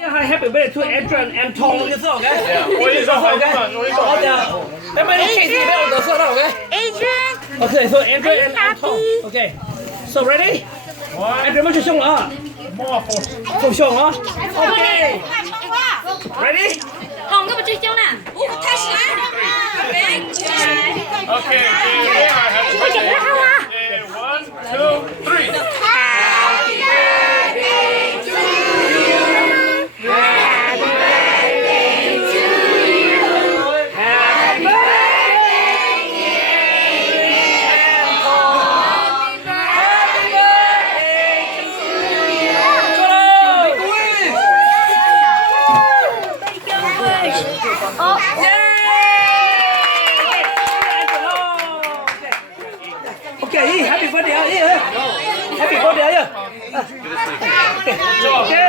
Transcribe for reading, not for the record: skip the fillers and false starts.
Hi, happy birthday to Adrian and Tom 嘅色嘅，我一個嘅，好嘅，咁咪 KC 俾我哋色啦，嘅。Adrian, Okay, so Adrian and Tom. Okay, so ready? Adrian 冇出胸啦，出胸啊。Okay, ready? 红个不追究呢？开始。Okay, one, two, three. Okay, happy birthday, happy birthday, Okay.